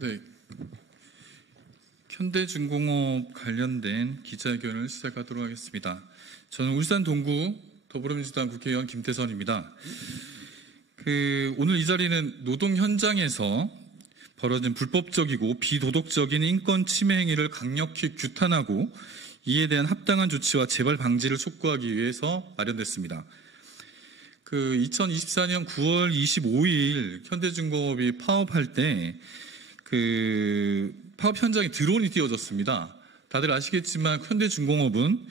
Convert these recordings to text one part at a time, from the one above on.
네, 현대중공업 관련된 기자회견을 시작하도록 하겠습니다. 저는 울산 동구 더불어민주당 국회의원 김태선입니다. 오늘 이 자리는 노동 현장에서 벌어진 불법적이고 비도덕적인 인권 침해 행위를 강력히 규탄하고 이에 대한 합당한 조치와 재발 방지를 촉구하기 위해서 마련됐습니다. 2024년 9월 25일 현대중공업이 파업할 때 파업 현장에 드론이 띄워졌습니다. 다들 아시겠지만 현대중공업은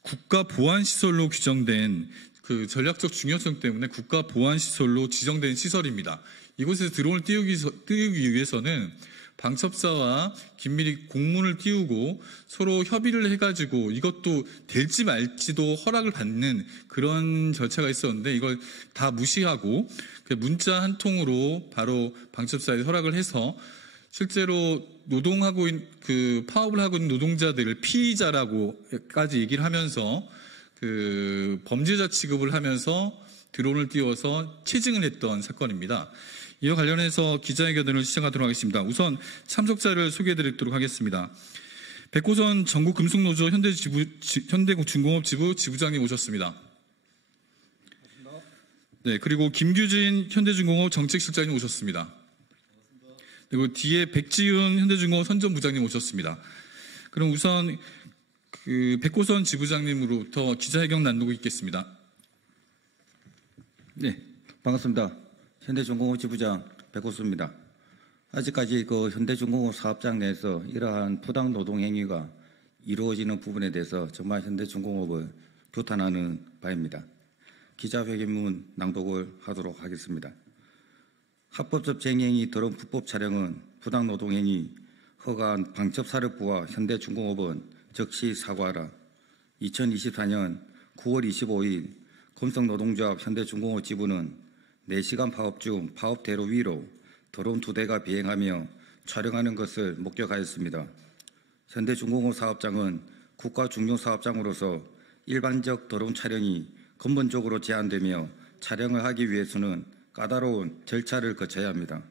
국가보안시설로 규정된 전략적 중요성 때문에 국가보안시설로 지정된 시설입니다. 이곳에서 드론을 띄우기 위해서는 방첩사와 긴밀히 공문을 띄우고 서로 협의를 해가지고 이것도 될지 말지도 허락을 받는 그런 절차가 있었는데 이걸 다 무시하고 문자 한 통으로 바로 방첩사에 허락을 해서 실제로 파업을 하고 있는 노동자들을 피의자라고까지 얘기를 하면서 범죄자 취급을 하면서 드론을 띄워서 체증을 했던 사건입니다. 이와 관련해서 기자회견을 시작하도록 하겠습니다. 우선 참석자를 소개해드리도록 하겠습니다. 백호선 전국금속노조 현대중공업 지부 지부장님 오셨습니다. 네, 그리고 김규진 현대중공업 정책실장님 오셨습니다. 그리고 뒤에 백지윤 현대중공업 선전부장님 오셨습니다. 그럼 우선 백호선 지부장님으로부터 기자회견 나누고 있겠습니다. 네, 반갑습니다. 현대중공업 지부장 백호수입니다. 아직까지 현대중공업 사업장 내에서 이러한 부당 노동 행위가 이루어지는 부분에 대해서 정말 현대중공업을 규탄하는 바입니다. 기자회견문 낭독을 하도록 하겠습니다. 합법적 쟁행이 더러운 불법 촬영은 부당 노동 행위, 허가한 방첩사령부와 현대중공업은 즉시 사과하라. 2024년 9월 25일 금속노동조합 현대중공업 지부는 4시간 파업 중 파업대로 위로 드론 2대가 비행하며 촬영하는 것을 목격하였습니다. 현대중공업 사업장은 국가중요사업장으로서 일반적 드론 촬영이 근본적으로 제한되며 촬영을 하기 위해서는 까다로운 절차를 거쳐야 합니다.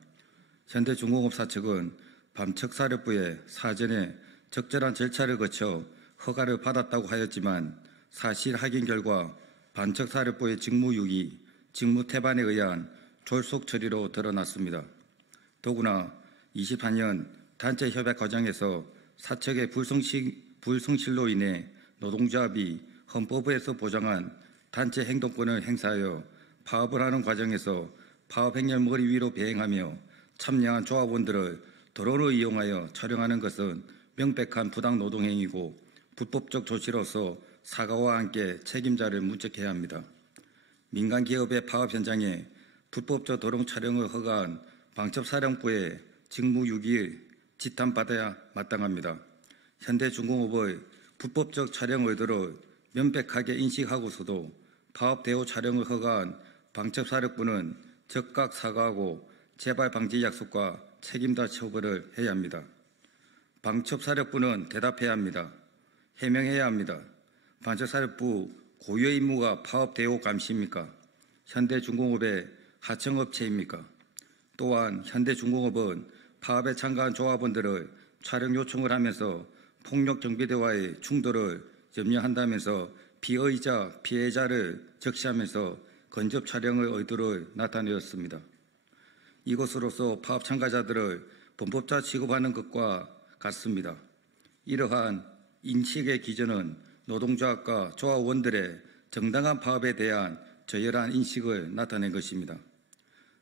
현대중공업사 측은 방첩사령부에 사전에 적절한 절차를 거쳐 허가를 받았다고 하였지만 사실 확인 결과 방첩사령부의 직무유기, 직무태반에 의한 졸속 처리로 드러났습니다. 더구나 24년 단체 협약 과정에서 사측의 불성실로 인해 노동조합이 헌법에서 보장한 단체 행동권을 행사하여 파업을 하는 과정에서 파업 행렬 머리 위로 비행하며 참여한 조합원들을 드론을 이용하여 촬영하는 것은 명백한 부당 노동행위고 불법적 조치로서 사과와 함께 책임자를 문책해야 합니다. 민간 기업의 파업 현장에 불법적 드론 촬영을 허가한 방첩사령부의 직무유기를 지탄받아야 마땅합니다. 현대중공업의 불법적 촬영 의도를 명백하게 인식하고서도 파업 대우 촬영을 허가한 방첩사령부는 즉각 사과하고 재발 방지 약속과 책임자 처벌을 해야 합니다. 방첩사령부는 대답해야 합니다. 해명해야 합니다. 방첩사령부 고유의 임무가 파업 대우 감시입니까? 현대중공업의 하청업체입니까? 또한 현대중공업은 파업에 참가한 조합원들을 촬영 요청을 하면서 폭력경비대와의 충돌을 염려한다면서 피의자, 피해자를 적시하면서 건접 촬영의 의도를 나타내었습니다. 이것으로서 파업 참가자들을 범법자 취급하는 것과 같습니다. 이러한 인식의 기전은 노동조합과 조합원들의 정당한 파업에 대한 저열한 인식을 나타낸 것입니다.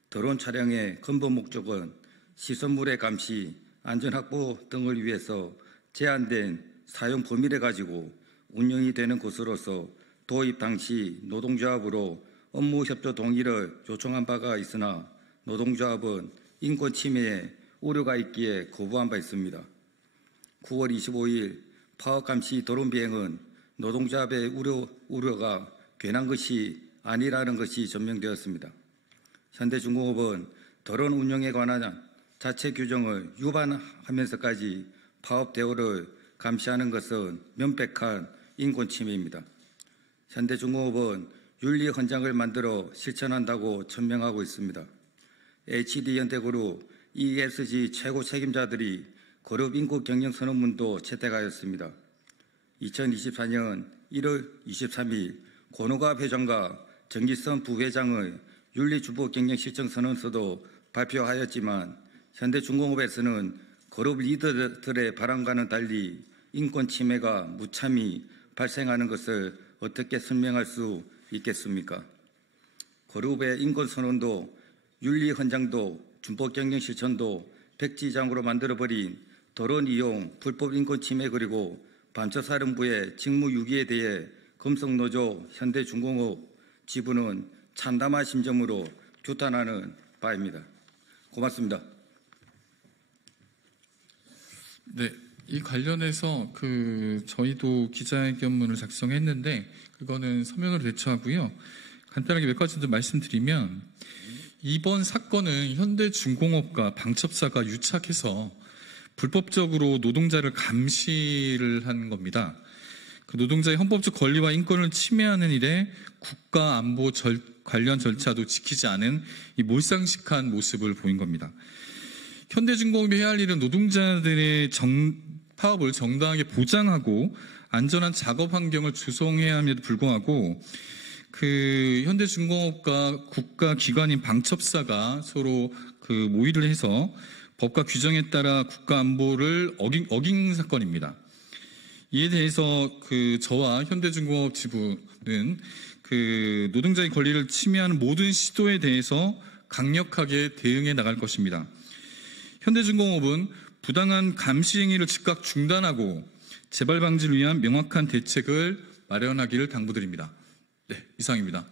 드론 촬영의 근본 목적은 시설물의 감시, 안전 확보 등을 위해서 제한된 사용 범위를 가지고 운영이 되는 것으로서 도입 당시 노동조합으로 업무 협조 동의를 요청한 바가 있으나 노동조합은 인권 침해에 우려가 있기에 거부한 바 있습니다. 9월 25일 파업 감시 드론 비행은 노동조합의 우려가 괜한 것이 아니라는 것이 전명되었습니다. 현대중공업은 드론 운영에 관한 자체 규정을 위반하면서까지 파업 대우를 감시하는 것은 명백한 인권 침해입니다. 현대중공업은 윤리 헌장을 만들어 실천한다고 천명하고 있습니다. HD현대그룹 ESG 최고 책임자들이 그룹 인구 경영 선언문도 채택하였습니다. 2024년 1월 23일 권오갑 회장과 정기선 부회장의 윤리주보 경영 실정 선언서도 발표하였지만 현대중공업에서는 그룹 리더들의 바람과는 달리 인권 침해가 무참히 발생하는 것을 어떻게 설명할 수 있겠습니까? 그룹의 인권 선언도 윤리 헌장도 준법 경영 실천도 백지장으로 만들어버린 드론 이용, 불법 인권 침해 그리고 반처사령부의 직무유기에 대해 금속노조 현대중공업 지부는 참담한 심정으로 규탄하는 바입니다. 고맙습니다. 네, 이 관련해서 저희도 기자회견문을 작성했는데 그거는 서면으로 대처하고요. 간단하게 몇 가지 좀 말씀드리면 이번 사건은 현대중공업과 방첩사가 유착해서 불법적으로 노동자를 감시를 한 겁니다. 그 노동자의 헌법적 권리와 인권을 침해하는 일에 국가 안보 관련 절차도 지키지 않은 이 몰상식한 모습을 보인 겁니다. 현대중공업이 해야 할 일은 노동자들의 파업을 정당하게 보장하고 안전한 작업 환경을 조성해야 함에도 불구하고 현대중공업과 국가 기관인 방첩사가 서로 모의를 해서 법과 규정에 따라 국가 안보를 어긴 사건입니다. 이에 대해서 저와 현대중공업 지부는 노동자의 권리를 침해하는 모든 시도에 대해서 강력하게 대응해 나갈 것입니다. 현대중공업은 부당한 감시 행위를 즉각 중단하고 재발 방지를 위한 명확한 대책을 마련하기를 당부드립니다. 네, 이상입니다.